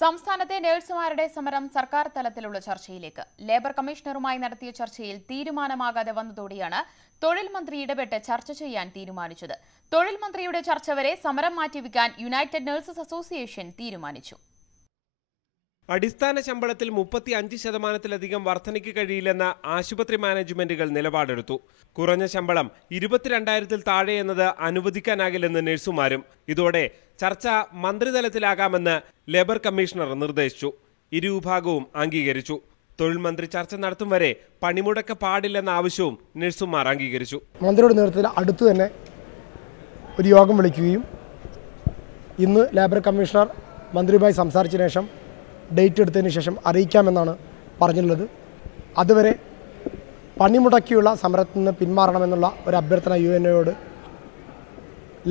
സംസ്ഥാനത്തെ നഴ്സുമാരുടെ സമരം സർക്കാർ തലത്തിലുള്ള ചർച്ചയിലേക്ക്. ലേബർ കമ്മീഷണറുമായി നടത്തിയ ചർച്ചയിൽ തീരുമാനമാകാതെ വന്നതോടെയാണ് തൊഴിൽ മന്ത്രി ഇടപെട്ട് ചർച്ച ചെയ്യാൻ തീരുമാനിച്ചത്. തൊഴിൽ മന്ത്രിയുടെ ചർച്ച വരെ സമരം മാറ്റിവെക്കാൻ യുണൈറ്റഡ് നഴ്സസ് അസോസിയേഷൻ തീരുമാനിച്ചു. അടിസ്ഥാന ശമ്പളത്തിൽ 35% വർധനയ്ക്ക് കഴിയില്ലെന്ന ആശുപത്രി മാനേജ്മെന്റുകൾ നിലപാടെടുത്തു. കുറഞ്ഞ ശമ്പളം 22,000-ൽ താഴെ എന്നത് അനുവദിക്കാനാകില്ലെന്ന് നഴ്സുമാരും. ഇതോടെ ചർച്ച മന്ത്രിതലത്തിലാകാമെന്ന് ലേബർ കമ്മീഷണർ നിർദ്ദേശിച്ചു. ഇരുവിഭാഗവും അംഗീകരിച്ചു. തൊഴിൽ മന്ത്രി ചർച്ച നടത്തും വരെ പണിമുടക്ക് പാടില്ലെന്ന ആവശ്യവും നഴ്സുമാർ അംഗീകരിച്ചു. മന്ത്രിയുടെ നേതൃത്വത്തിൽ അടുത്തു തന്നെ ഒരു യോഗം വിളിക്കുകയും ഇന്ന് ലേബർ കമ്മീഷണർ മന്ത്രിയുമായി സംസാരിച്ച ശേഷം ഡേറ്റ് എടുത്തതിന് ശേഷം അറിയിക്കാമെന്നാണ് പറഞ്ഞിട്ടുള്ളത്. അതുവരെ പണിമുടക്കിയുള്ള സമരത്തിൽ നിന്ന് പിന്മാറണമെന്നുള്ള ഒരു അഭ്യർത്ഥന UNOയോട്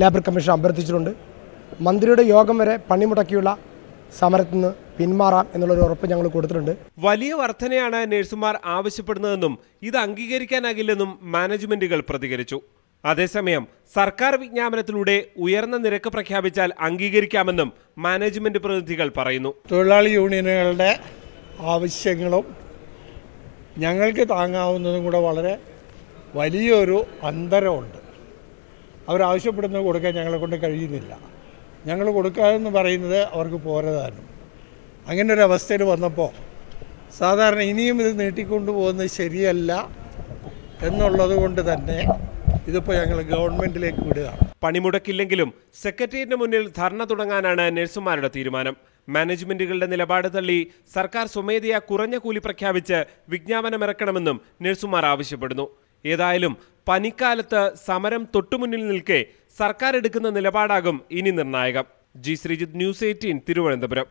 ലേബർ കമ്മീഷൻ അഭ്യർത്ഥിച്ചിട്ടുണ്ട്. മന്ത്രിയുടെ യോഗം വരെ പണിമുടക്കിയുള്ള സമരത്തിൽ നിന്ന് പിന്മാറാം എന്നുള്ളൊരു ഉറപ്പ് ഞങ്ങൾ കൊടുത്തിട്ടുണ്ട്. വലിയ വർധനയാണ് നഴ്സുമാർ ആവശ്യപ്പെടുന്നതെന്നും ഇത് അംഗീകരിക്കാനാകില്ലെന്നും മാനേജ്മെന്റുകൾ പ്രതികരിച്ചു. അതേസമയം സർക്കാർ വിജ്ഞാപനത്തിലൂടെ ഉയർന്ന നിരക്ക് പ്രഖ്യാപിച്ചാൽ അംഗീകരിക്കാമെന്നും മാനേജ്മെന്റ് പ്രതിനിധികൾ പറയുന്നു. തൊഴിലാളി യൂണിയനുകളുടെ ആവശ്യങ്ങളും ഞങ്ങൾക്ക് താങ്ങാവുന്നതും കൂടെ വളരെ വലിയൊരു അന്തരമുണ്ട്. അവരാവശ്യപ്പെടുന്നത് കൊടുക്കാൻ ഞങ്ങളെ കൊണ്ട് കഴിയുന്നില്ല. ഞങ്ങൾ കൊടുക്കാമെന്ന് പറയുന്നത് അവർക്ക് പോരതാനും. അങ്ങനെ ഒരു അവസ്ഥയിൽ വന്നപ്പോൾ സാധാരണ ഇനിയും ഇത് നീട്ടിക്കൊണ്ടു പോകുന്നത് ശരിയല്ല എന്നുള്ളത് കൊണ്ട് തന്നെ ഇതിപ്പോൾ ഞങ്ങൾ ഗവൺമെന്റിലേക്ക് വിടുകയാണ്. പണിമുടക്കില്ലെങ്കിലും സെക്രട്ടേറിയറ്റിന് മുന്നിൽ ധർണ തുടങ്ങാനാണ് നഴ്സുമാരുടെ തീരുമാനം. മാനേജ്മെന്റുകളുടെ നിലപാട് തള്ളി സർക്കാർ സ്വമേധയാ കുറഞ്ഞ കൂലി പ്രഖ്യാപിച്ച് വിജ്ഞാപനമിറക്കണമെന്നും നഴ്സുമാർ ആവശ്യപ്പെടുന്നു. ഏതായാലും പനിക്കാലത്ത് സമരം തൊട്ടുമുന്നിൽ നിൽക്കെ സർക്കാർ എടുക്കുന്ന നിലപാടാകും ഇനി നിർണായകം. G Sreejith, News 18, Thiruvananthapuram.